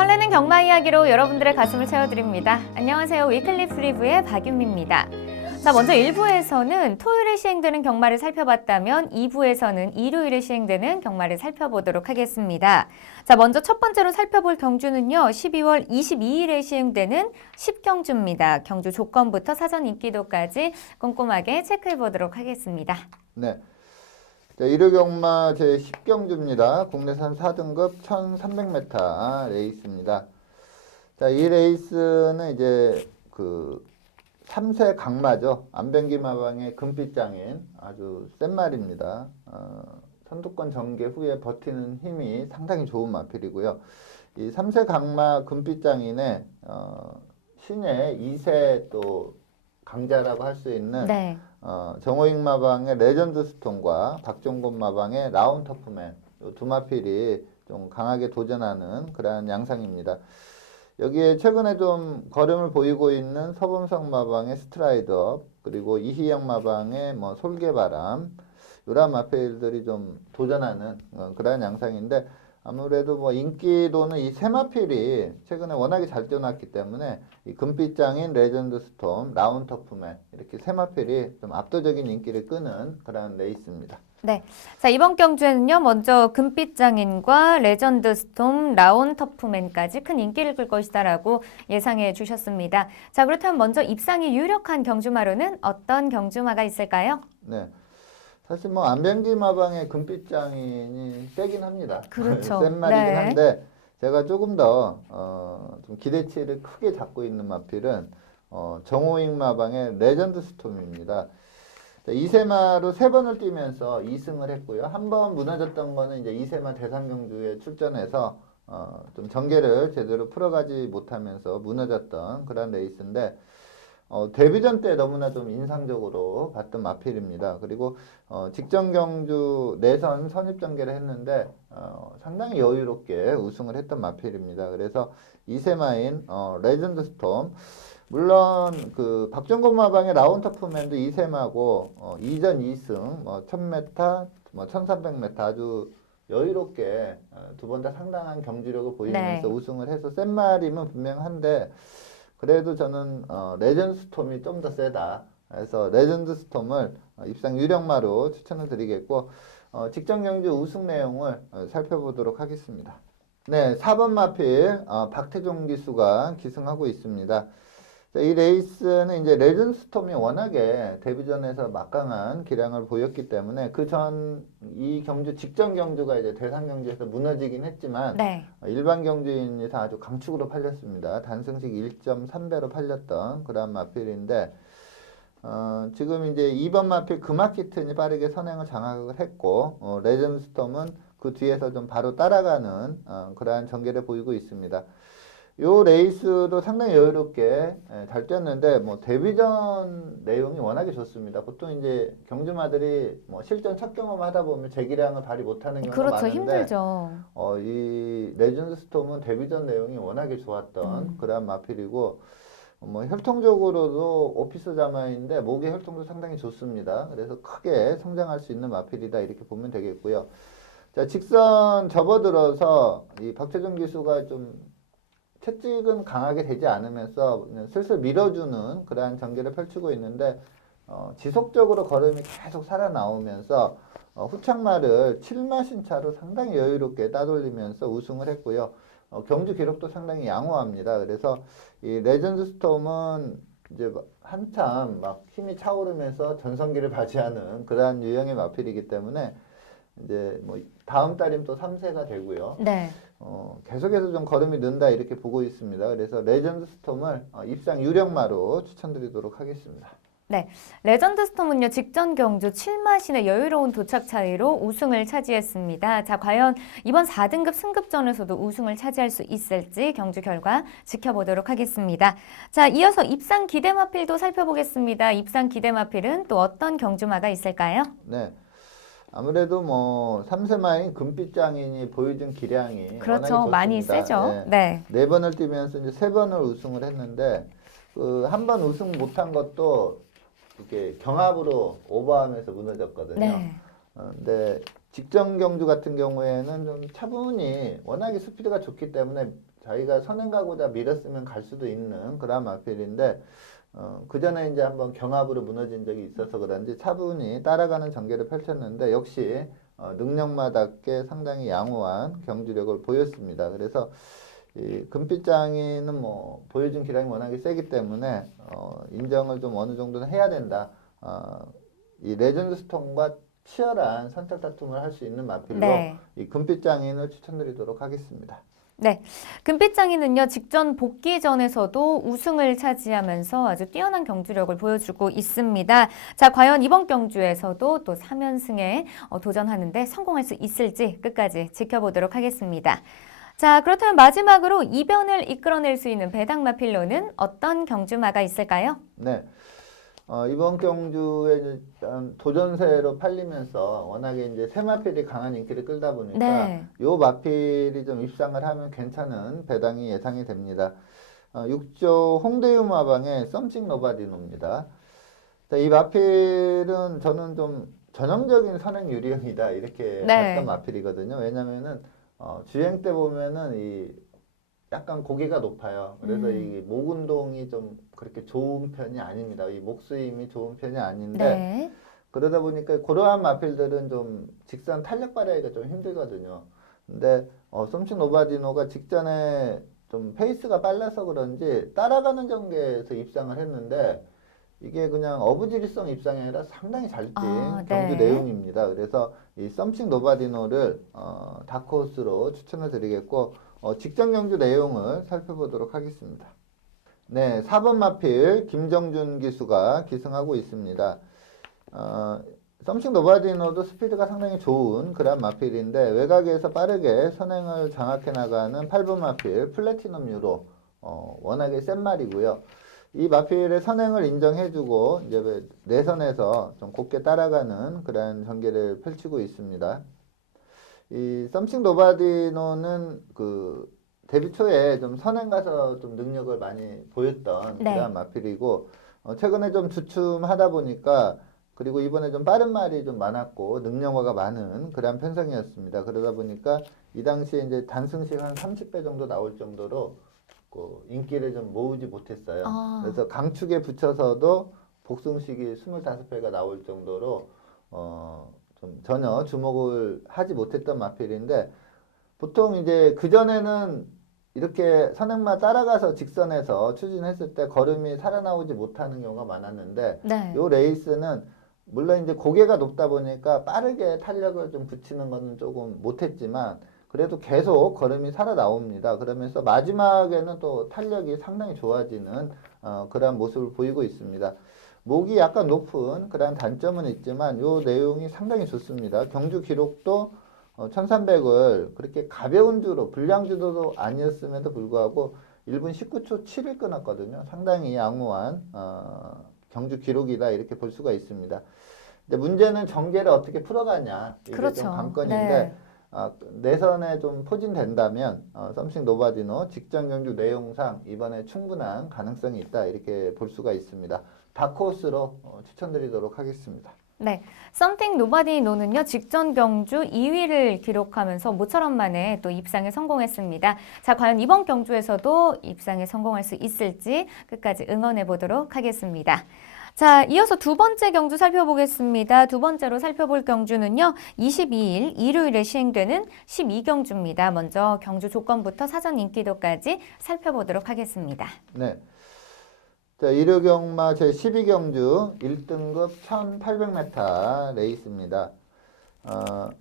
설레는 경마 이야기로 여러분들의 가슴을 채워드립니다. 안녕하세요. 위클리 프리뷰의 박윤미입니다. 자, 먼저 1부에서는 토요일에 시행되는 경마를 살펴봤다면 2부에서는 일요일에 시행되는 경마를 살펴보도록 하겠습니다. 자, 먼저 첫 번째로 살펴볼 경주는요. 12월 22일에 시행되는 10경주입니다. 경주 조건부터 사전 인기도까지 꼼꼼하게 체크해보도록 하겠습니다. 네. 자, 일요 경마 제10경주입니다. 국내산 4등급 1300m 레이스입니다. 자, 이 레이스는 이제 그 3세 강마죠. 안변기 마방의 금빛장인 아주 센 말입니다. 선두권 전개 후에 버티는 힘이 상당히 좋은 마필이고요. 이 3세 강마 금빛장인의 신의 2세 또 강자라고 할 수 있는 네. 정호익 마방의 레전드 스톤과 박종곤 마방의 라운 터프맨 두 마필이 좀 강하게 도전하는 그러한 양상입니다. 여기에 최근에 좀 걸음을 보이고 있는 서범석 마방의 스트라이더 그리고 이희영 마방의 뭐 솔개바람 이런 마필들이 좀 도전하는 그러한 양상인데 아무래도 뭐 인기도는 이 세 마필이 최근에 워낙에 잘 뛰어났기 때문에 이 금빛장인 레전드 스톰, 라운 터프맨 이렇게 세 마필이 좀 압도적인 인기를 끄는 그런 레이스입니다. 네. 자, 이번 경주에는요, 먼저 금빛장인과 레전드 스톰, 라온 터프맨까지 큰 인기를 끌 것이다라고 예상해 주셨습니다. 자, 그렇다면 먼저 입상이 유력한 경주마로는 어떤 경주마가 있을까요? 네. 사실 뭐 안변기 마방의 금빛장인이 세긴 합니다. 그렇죠. 센 말이긴 네. 한데 제가 조금 더 좀 기대치를 크게 잡고 있는 마필은 정호익 마방의 레전드 스톰입니다. 2세마로 3번을 뛰면서 2승을 했고요. 한 번 무너졌던 거는 이제 2세마 대상경주에 출전해서 좀 전개를 제대로 풀어가지 못하면서 무너졌던 그런 레이스인데 데뷔전 때 너무나 좀 인상적으로 봤던 마필입니다. 그리고 직전 경주 내선 선입 전개를 했는데 상당히 여유롭게 우승을 했던 마필입니다. 그래서 2세마인 레전드 스톰 물론 그 박종곤 마방의 라운 터프맨도 2세마고 2전 2승 뭐 1000m 뭐 1300m 아주 여유롭게 두 번 다 상당한 경주력을 보이면서 네. 우승을 해서 센 말임은 분명한데 그래도 저는 레전드 스톰이 좀 더 세다. 그래서 레전드 스톰을 입상 유력마로 추천을 드리겠고 직전 경주 우승 내용을 살펴보도록 하겠습니다. 네, 4번 마필 박태종 기수가 기승하고 있습니다. 자, 이 레이스는 이제 레전드 스톰이 워낙에 데뷔전에서 막강한 기량을 보였기 때문에 이 경주 직전 경주가 이제 대상 경주에서 무너지긴 했지만 네. 일반 경주인에서 아주 강축으로 팔렸습니다. 단승식 1.3배로 팔렸던 그런 마필인데 지금 이제 2번 마필 금화키튼이 빠르게 선행을 장악을 했고 레전드 스톰은 그 뒤에서 좀 바로 따라가는 그러한 전개를 보이고 있습니다. 요 레이스도 상당히 여유롭게 잘 뛰었는데 뭐 데뷔전 내용이 워낙에 좋습니다. 보통 이제 경주마들이 뭐 실전 첫 경험 하다 보면 재기량을 발휘 못하는 경우가 그렇죠. 많은데 힘들죠. 이 레전드 스톰은 데뷔전 내용이 워낙에 좋았던 그런 마필이고 뭐 혈통적으로도 오피스 자마인데 목의 혈통도 상당히 좋습니다. 그래서 크게 성장할 수 있는 마필이다 이렇게 보면 되겠고요. 자, 직선 접어들어서 이 박태종 기수가 좀 채찍은 강하게 되지 않으면서 슬슬 밀어주는 그러한 전개를 펼치고 있는데 지속적으로 걸음이 계속 살아나오면서 후창마를 7마 신차로 상당히 여유롭게 따돌리면서 우승을 했고요. 경주 기록도 상당히 양호합니다. 그래서 이 레전드 스톰은 이제 한참 막 힘이 차오르면서 전성기를 맞이하는 그러한 유형의 마필이기 때문에 이제 뭐 다음 달이면 또 3세가 되고요. 네. 계속해서 좀 걸음이 는다 이렇게 보고 있습니다. 그래서 레전드 스톰을 입상 유력마로 추천드리도록 하겠습니다. 네. 레전드 스톰은요, 직전 경주 7마신의 여유로운 도착 차이로 우승을 차지했습니다. 자, 과연 이번 4등급 승급전에서도 우승을 차지할 수 있을지 경주 결과 지켜보도록 하겠습니다. 자, 이어서 입상 기대마필도 살펴보겠습니다. 입상 기대마필은 또 어떤 경주마가 있을까요? 네. 아무래도 뭐 3세마인 금빛장인이 보여준 기량이 그렇죠. 워낙에 많이 좋습니다. 세죠. 네. 4번을 뛰면서 이제 3번을 우승을 했는데 그 한 번 우승 못한 것도 이렇게 경합으로 오버하면서 무너졌거든요. 네. 근데 직전 경주 같은 경우에는 좀 차분히 워낙에 스피드가 좋기 때문에 자기가 선행 가고자 밀었으면 갈 수도 있는 그런 마필인데 그 전에 이제 한번 경합으로 무너진 적이 있어서 그런지 차분히 따라가는 전개를 펼쳤는데 역시 능력마답게 상당히 양호한 경주력을 보였습니다. 그래서 이 금빛장이는 뭐 보여준 기량이 워낙에 세기 때문에 인정을 좀 어느 정도는 해야 된다. 이 레전드 스톤과 치열한 선택 다툼을 할 수 있는 마필로 네. 이 금빛장인을 추천드리도록 하겠습니다. 네, 금빛장이는요 직전 복귀전에서도 우승을 차지하면서 아주 뛰어난 경주력을 보여주고 있습니다. 자, 과연 이번 경주에서도 또 3연승에 도전하는데 성공할 수 있을지 끝까지 지켜보도록 하겠습니다. 자, 그렇다면 마지막으로 이변을 이끌어낼 수 있는 배당마필로는 어떤 경주마가 있을까요? 네. 이번 경주에 일단 도전세로 팔리면서 워낙에 이제 새 마필이 강한 인기를 끌다 보니까 네. 요 마필이 좀 입상을 하면 괜찮은 배당이 예상이 됩니다. 6조 홍대유 마방의 썸씽 노바디노입니다. 이 마필은 저는 좀 전형적인 선행 유리형이다 이렇게 네. 봤던 마필이거든요. 왜냐면은 주행 때 보면은 이 약간 고개가 높아요. 그래서 이 목 운동이 좀 그렇게 좋은 편이 아닙니다. 이 목 스윙이 좋은 편이 아닌데 네. 그러다 보니까 그러한 마필들은 좀 직선 탄력 발휘하기가 좀 힘들거든요. 근데 썸씽 노바디노가 직전에 좀 페이스가 빨라서 그런지 따라가는 전개에서 입상을 했는데 이게 그냥 어부지리성 입상이 아니라 상당히 잘 뛴 경주 네. 내용입니다. 그래서 이 썸씽 노바디노를 다크호스로 추천을 드리겠고 직전 경주 내용을 살펴보도록 하겠습니다. 네, 4번 마필 김정준 기수가 기승하고 있습니다. 썸씽 노바디노도 스피드가 상당히 좋은 그런 마필인데 외곽에서 빠르게 선행을 장악해 나가는 8번 마필 플래티넘 유로 워낙에 센 말이고요. 이 마필의 선행을 인정해주고 이제 내선에서 좀 곱게 따라가는 그런 전개를 펼치고 있습니다. 이 썸씽 노바디노는 그 데뷔 초에 좀 선행 가서 좀 능력을 많이 보였던 네. 그런 마필이고 최근에 좀 주춤하다 보니까 그리고 이번에 좀 빠른 말이 좀 많았고 능력화가 많은 그런 편성이었습니다. 그러다 보니까 이 당시에 이제 단승씩 한 30배 정도 나올 정도로 그 인기를 좀 모으지 못했어요. 그래서 강축에 붙여서도 복승식이 25배가 나올 정도로 좀 전혀 주목을 하지 못했던 마필인데 보통 이제 그전에는 이렇게 선행마 따라가서 직선에서 추진했을 때 걸음이 살아나오지 못하는 경우가 많았는데 네. 요 레이스는 물론 이제 고개가 높다 보니까 빠르게 탄력을 좀 붙이는 거는 조금 못했지만 그래도 계속 걸음이 살아나옵니다. 그러면서 마지막에는 또 탄력이 상당히 좋아지는 그런 모습을 보이고 있습니다. 목이 약간 높은 그런 단점은 있지만 이 내용이 상당히 좋습니다. 경주 기록도 1300을 그렇게 가벼운 주로 불량주도도 아니었음에도 불구하고 1분 19초 7을 끊었거든요. 상당히 양호한 경주 기록이다 이렇게 볼 수가 있습니다. 근데 문제는 전개를 어떻게 풀어가냐 이게 그렇죠. 좀 관건인데 네. 내선에 좀 포진된다면 썸씽 노바디노 직전 경주 내용상 이번에 충분한 가능성이 있다 이렇게 볼 수가 있습니다. 다크호스로 추천드리도록 하겠습니다. 네, 썸띵 노바디 노는요 직전 경주 2위를 기록하면서 모처럼 만에 또 입상에 성공했습니다. 자, 과연 이번 경주에서도 입상에 성공할 수 있을지 끝까지 응원해 보도록 하겠습니다. 자, 이어서 두 번째 경주 살펴보겠습니다. 두 번째로 살펴볼 경주는요 22일 일요일에 시행되는 12경주입니다. 먼저 경주 조건부터 사전 인기도까지 살펴보도록 하겠습니다. 네. 자, 일요경마 제12경주 1등급 1800m 레이스입니다.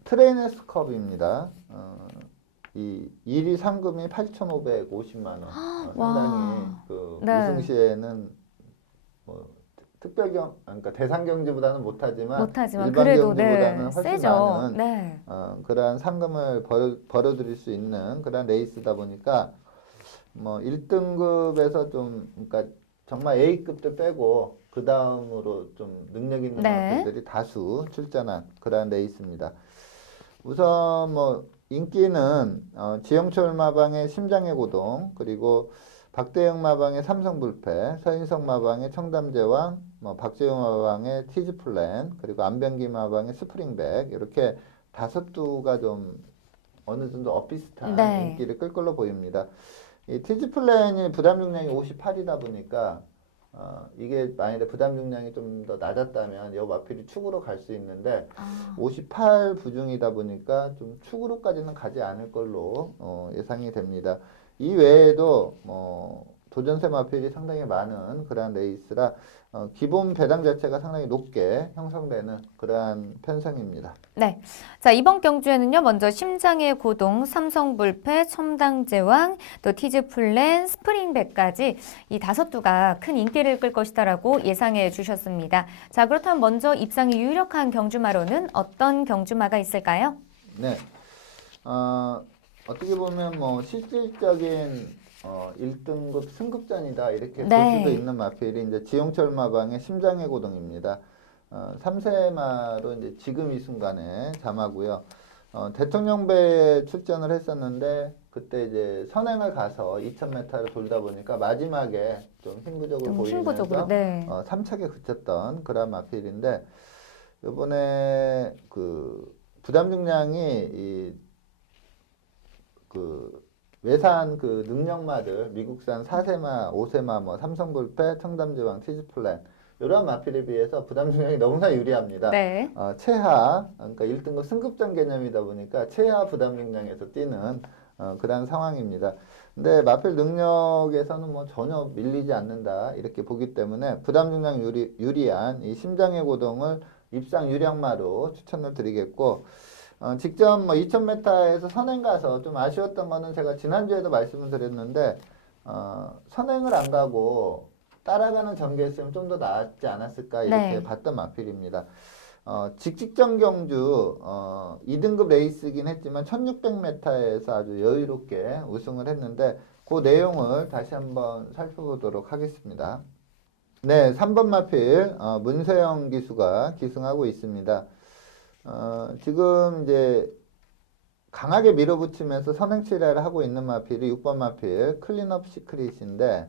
트레이너스컵입니다. 이 1위 상금이 8,550만 원. 상당히 그 네. 우승 시에는 뭐 그러니까 대상 경주보다는 못하지만 일반 그래도 경주보다는 훨씬 세죠. 많은 네. 그러한 상금을 벌어들일 수 있는 그런 레이스다 보니까 뭐 1등급에서 좀 그러니까 정말 A급들 빼고 그 다음으로 좀 능력 있는 마필들이 다수 출전한 그러한 레이스입니다. 우선 뭐 인기는 지영철 마방의 심장의 고동, 그리고 박대영 마방의 삼성불패, 서인석 마방의 청담제왕, 박재용 마방의 티즈플랜, 그리고 안병기 마방의 스프링백 이렇게 다섯두가 좀 어느 정도 엇비슷한 네. 인기를 끌 걸로 보입니다. 이 티즈 플랜이 부담 중량이 58이다 보니까 이게 만약에 부담 중량이 좀 더 낮았다면 이 마필이 축으로 갈 수 있는데 58 부중이다 보니까 좀 축으로까지는 가지 않을 걸로 예상이 됩니다. 이 외에도 도전세 마필이 상당히 많은 그러한 레이스라 기본 배당 자체가 상당히 높게 형성되는 그러한 편성입니다. 네. 자, 이번 경주에는요, 먼저 심장의 고동, 삼성불패, 첨당제왕, 또 티즈플랜, 스프링백까지 이 다섯 두가 큰 인기를 끌 것이다라고 예상해 주셨습니다. 자, 그렇다면 먼저 입상이 유력한 경주마로는 어떤 경주마가 있을까요? 네. 어떻게 보면 실질적인 1등급 승급전이다 이렇게 볼 네. 수도 있는 마필이 이제 지용철 마방의 심장의 고동입니다. 3세마로 이제 지금 이 순간에 잠하고요. 대통령배에 출전을 했었는데 그때 이제 선행을 가서 2000m를 돌다 보니까 마지막에 좀 힘부족을 보이면서 네. 3착에 그쳤던 그런 마필인데 이번에 그 부담 중량이 외산 그 능력마들 미국산 4세마, 5세마, 삼성불패, 청담제왕, 티즈플랜 이러한 마필에 비해서 부담 중량이 너무나 유리합니다. 네. 최하 그러니까 1등급 승급전 개념이다 보니까 최하 부담 중량에서 뛰는 그런 상황입니다. 근데 마필 능력에서는 전혀 밀리지 않는다 이렇게 보기 때문에 부담 중량 유리한 이 심장의 고동을 입상 유력마로 추천을 드리겠고 직접 2000m에서 선행 가서 좀 아쉬웠던 거는 제가 지난주에도 말씀을 드렸는데 선행을 안 가고 따라가는 전개했으면 좀 더 나았지 않았을까 이렇게 봤던 마필입니다. 직직전 경주 2등급 레이스긴 했지만 1600m에서 아주 여유롭게 우승을 했는데 그 내용을 다시 한번 살펴보도록 하겠습니다. 네, 3번 마필 문세영 기수가 기승하고 있습니다. 지금 이제 강하게 밀어붙이면서 선행치레를 하고 있는 마필이 6번 마필 클린업 시크릿인데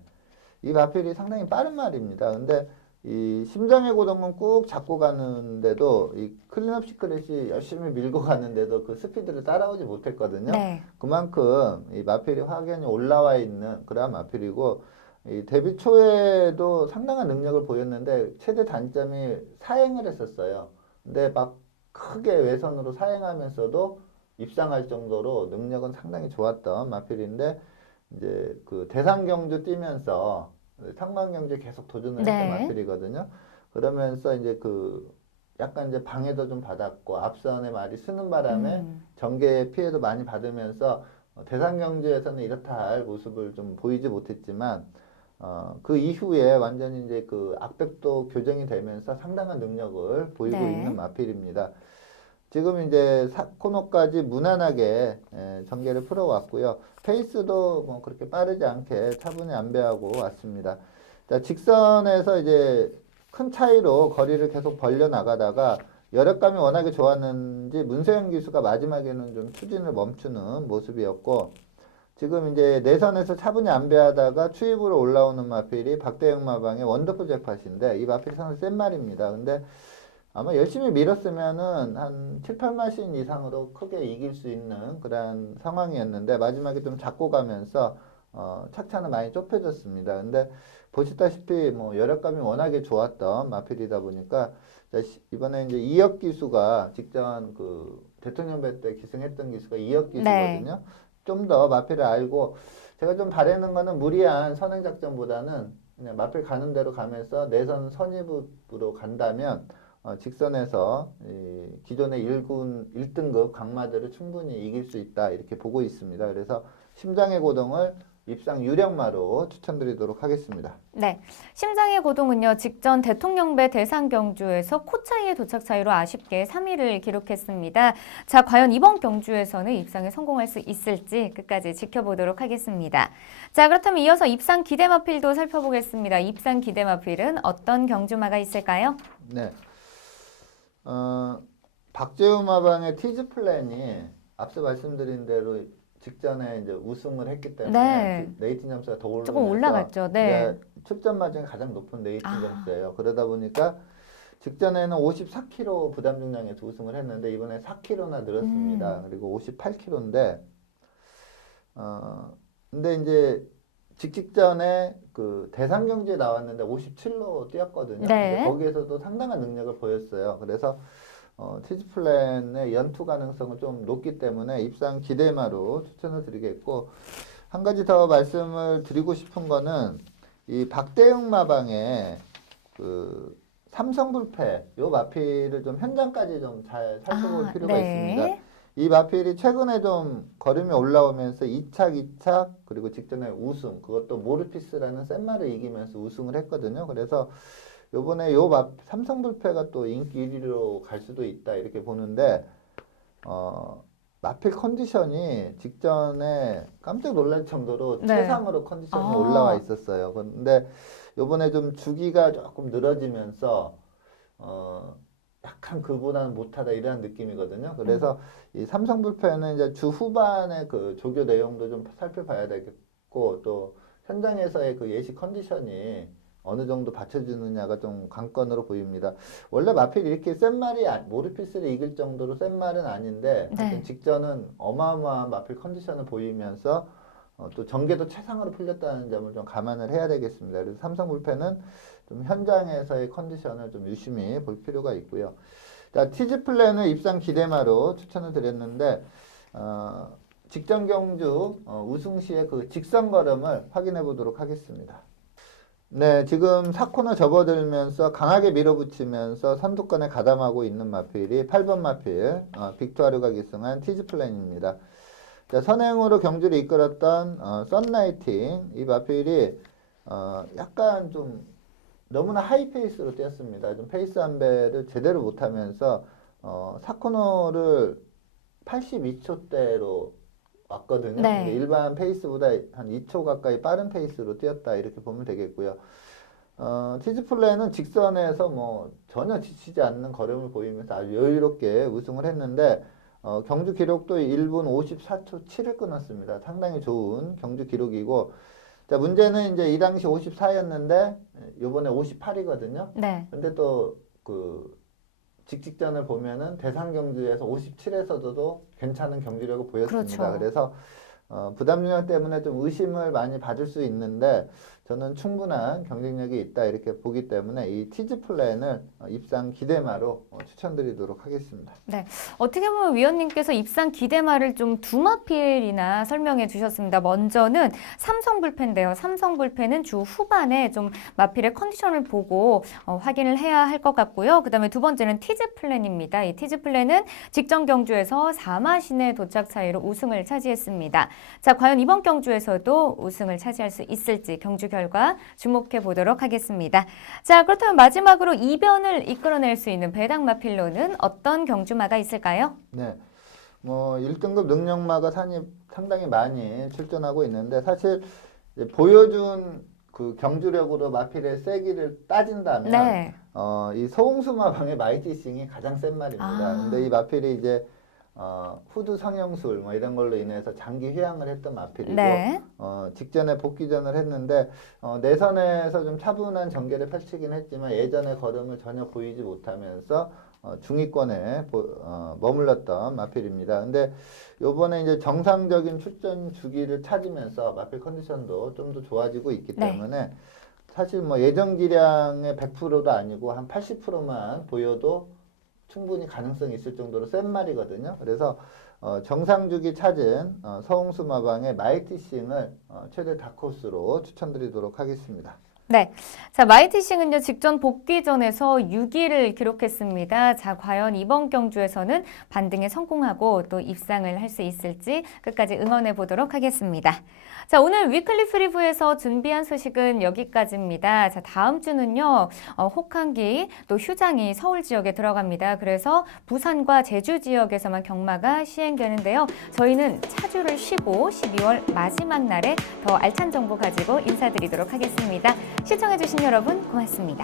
이 마필이 상당히 빠른 말입니다. 근데 이 심장의 고동은 꾹 잡고 가는데도 이 클린업 시크릿이 열심히 밀고 가는데도 그 스피드를 따라오지 못했거든요. 네. 그만큼 이 마필이 확연히 올라와 있는 그러한 마필이고 이 데뷔 초에도 상당한 능력을 보였는데 최대 단점이 사행을 했었어요. 근데 막 크게 외선으로 사행하면서도 입상할 정도로 능력은 상당히 좋았던 마필인데 이제 그 대상 경주 뛰면서 상반 경주에 계속 도전을 했던 마필이거든요. 그러면서 이제 그 약간 이제 방해도 좀 받았고 앞선의 말이 쓰는 바람에 전개 피해도 많이 받으면서 대상 경주에서는 이렇다 할 모습을 좀 보이지 못했지만 그 이후에 완전히 이제 그 악백도 교정이 되면서 상당한 능력을 보이고 있는 마필입니다. 지금 이제 코너까지 무난하게 전개를 풀어왔고요. 페이스도 그렇게 빠르지 않게 차분히 안배하고 왔습니다. 자, 직선에서 이제 큰 차이로 거리를 계속 벌려 나가다가 여력감이 워낙에 좋았는지 문세영 기수가 마지막에는 좀 추진을 멈추는 모습이었고 지금 이제 내선에서 차분히 안배하다가 추입으로 올라오는 마필이 박대영 마방의 원더풀 잭팟인데 이 마필이 상당히 센 말입니다. 근데 아마 열심히 밀었으면은 한 7, 8마신 이상으로 크게 이길 수 있는 그런 상황이었는데 마지막에 좀 잡고 가면서 착차는 많이 좁혀졌습니다. 근데 보시다시피 여력감이 워낙에 좋았던 마필이다 보니까 이번에 이제 이혁 기수가 직전 그 대통령배 때 기승했던 기수가 이혁 기수거든요. 좀 더 마필을 알고 제가 좀 바라는 거는 무리한 선행 작전보다는 그냥 마필 가는 대로 가면서 내선 선입으로 간다면 직선에서 기존의 1등급 강마들을 충분히 이길 수 있다 이렇게 보고 있습니다. 그래서 심장의 고동을 입상 유력마로 추천드리도록 하겠습니다. 네, 심장의 고동은요 직전 대통령배 대상 경주에서 코 차이의 도착 차이로 아쉽게 3위를 기록했습니다. 자, 과연 이번 경주에서는 입상에 성공할 수 있을지 끝까지 지켜보도록 하겠습니다. 자, 그렇다면 이어서 입상 기대마필도 살펴보겠습니다. 입상 기대마필은 어떤 경주마가 있을까요? 네, 박재우 마방의 티즈 플랜이 앞서 말씀드린 직전에 이제 우승을 했기 때문에 레이팅 점수가 더 올라가면서 조금 올라갔죠. 네. 출전 마진이 가장 높은 레이팅 점수예요. 그러다 보니까 직전에는 54kg 부담 중량에서 우승을 했는데 이번에 4kg나 늘었습니다. 그리고 58kg인데 근데 이제 직전에 그 대상 경기에 나왔는데 57로 뛰었거든요. 네. 근데 거기에서도 상당한 능력을 보였어요. 그래서 티즈플랜의 연투 가능성은 좀 높기 때문에 입상 기대마로 추천을 드리겠고, 한 가지 더 말씀을 드리고 싶은 거는 이 박대웅 마방의 그 삼성불패 요 마필을 좀 현장까지 좀 잘 살펴볼 필요가 있습니다. 이 마필이 최근에 좀 걸음이 올라오면서 2착, 2착 그리고 직전에 우승, 그것도 모르피스라는 센마를 이기면서 우승을 했거든요. 그래서 요번에 삼성불패가 또 인기 1위로 갈 수도 있다 이렇게 보는데 마필 컨디션이 직전에 깜짝 놀랄 정도로 최상으로 컨디션이 올라와 있었어요. 근데 요번에 좀 주기가 조금 늘어지면서 약간 그보다는 못하다 이런 느낌이거든요. 그래서 이 삼성불패는 이제 주 후반에 그 조교 내용도 좀 살펴봐야 되겠고, 또 현장에서의 그 예시 컨디션이 어느 정도 받쳐주느냐가 좀 관건으로 보입니다. 원래 마필이 이렇게 센 말이 모르피스를 이길 정도로 센 말은 아닌데 직전은 어마어마한 마필 컨디션을 보이면서 또 전개도 최상으로 풀렸다는 점을 좀 감안을 해야 되겠습니다. 그래서 삼성불패는 좀 현장에서의 컨디션을 좀 유심히 볼 필요가 있고요. 자, 티즈플랜을 입상 기대마로 추천을 드렸는데 직전 경주 우승 시의 그 직선 걸음을 확인해 보도록 하겠습니다. 네, 지금 4코너 접어들면서 강하게 밀어붙이면서 선두권에 가담하고 있는 마필이 8번 마필 빅토아르가 기승한 티즈플랜입니다. 자, 선행으로 경주를 이끌었던 썬라이팅 이 마필이 약간 좀 너무나 하이 페이스로 뛰었습니다. 좀 페이스 안배를 제대로 못하면서 4코너를 82초대로 왔거든요. 네. 일반 페이스보다 한 2초 가까이 빠른 페이스로 뛰었다 이렇게 보면 되겠고요. 티즈플랜은 직선에서 뭐 전혀 지치지 않는 걸음을 보이면서 아주 여유롭게 우승을 했는데 경주 기록도 1분 54초 7을 끊었습니다. 상당히 좋은 경주 기록이고, 자, 문제는 이제 이 당시 54였는데 요번에 58이거든요. 네. 근데 또 그 직전을 보면은 대상 경주에서 57에서도 괜찮은 경주력을 보였습니다. 그렇죠. 그래서 부담 중량 때문에 좀 의심을 많이 받을 수 있는데 저는 충분한 경쟁력이 있다 이렇게 보기 때문에 이 티즈플랜을 입상 기대마로 추천드리도록 하겠습니다. 네, 어떻게 보면 위원님께서 입상 기대마를 좀 두 마필이나 설명해 주셨습니다. 먼저는 삼성불패인데요. 삼성불패는 주 후반에 좀 마필의 컨디션을 보고 확인을 해야 할 것 같고요. 그 다음에 두 번째는 티즈플랜입니다. 이 티즈플랜은 직전 경주에서 4마신의 도착 차이로 우승을 차지했습니다. 자, 과연 이번 경주에서도 우승을 차지할 수 있을지 경주 결과 주목해 보도록 하겠습니다. 자, 그렇다면 마지막으로 이변을 이끌어낼 수 있는 배당 마필로는 어떤 경주마가 있을까요? 네, 뭐 1등급 능력마가 상당히 많이 출전하고 있는데 사실 이제 보여준 그 경주력으로 마필의 세기를 따진다면 이 서홍수 마방의 마이티싱이 가장 센 말입니다. 근데 이 마필이 이제 후두 성형술 뭐 이런 걸로 인해서 장기 휴양을 했던 마필이고 직전에 복귀전을 했는데 내선에서 좀 차분한 전개를 펼치긴 했지만 예전의 걸음을 전혀 보이지 못하면서 중위권에 머물렀던 마필입니다. 근데 요번에 이제 정상적인 출전 주기를 찾으면서 마필 컨디션도 좀 더 좋아지고 있기 때문에 사실 뭐 예전 기량의 100%도 아니고 한 80%만 보여도 충분히 가능성이 있을 정도로 센 말이거든요. 그래서 정상주기 찾은 서홍수 마방의 마이티싱을 최대 다크호스로 추천드리도록 하겠습니다. 네, 자, 마이티싱은요 직전 복귀전에서 6위를 기록했습니다. 자, 과연 이번 경주에서는 반등에 성공하고 또 입상을 할 수 있을지 끝까지 응원해 보도록 하겠습니다. 자, 오늘 위클리 프리뷰에서 준비한 소식은 여기까지입니다. 자, 다음 주는요 혹한기 또 휴장이 서울 지역에 들어갑니다. 그래서 부산과 제주 지역에서만 경마가 시행되는데요. 저희는 차주를 쉬고 12월 마지막 날에 더 알찬 정보 가지고 인사드리도록 하겠습니다. 시청해주신 여러분 고맙습니다.